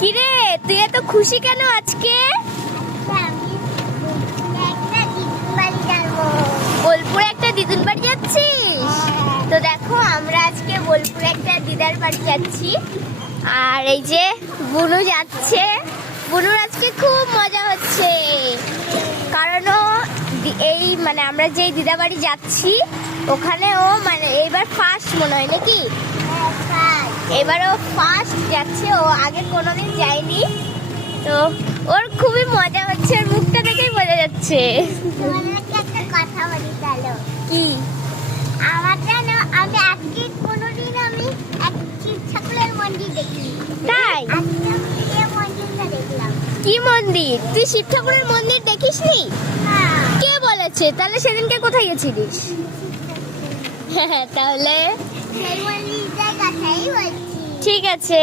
কিরে তুই এত খুশি কেন আজকে? বোলপুরে একটা দিদুন বাড়ি যাচ্ছিস? তো দেখো আমরা আজকে বোলপুরে একটা দিদার বাড়ি যাচ্ছি। আর এই যে বুনু যাচ্ছে, বুনুর আজকে খুব মজা হচ্ছে, কারণ ও এই মানে আমরা যেই দিদা বাড়ি যাচ্ছি ওখানে ও মানে এইবার ফার্স্ট মনে হয় নাকি, এবার ও ফার্স্ট যাচ্ছে, ও আগে কোনোদিন যায়নি, তো ওর খুবই মজা হচ্ছে, ওর মুখটা দেখেই বোঝা যাচ্ছে। একটা কথা বলি তাহলে কি? আমার জানো আমি আজকে কোনোদিন আমি এক শিব ঠাকুরের মন্দির দেখিনি। তাই? আজকে আমি এই মন্দিরটা দেখলাম। কি মন্দির? তুই শিব ঠাকুরের মন্দির দেখিসনি? হ্যাঁ। কে বলেছে? তাহলে সেদিনকে কোথায় গেছিলিস? তাহলে সেই মন্দিরটার কথাই বলছি। ঠিক আছে।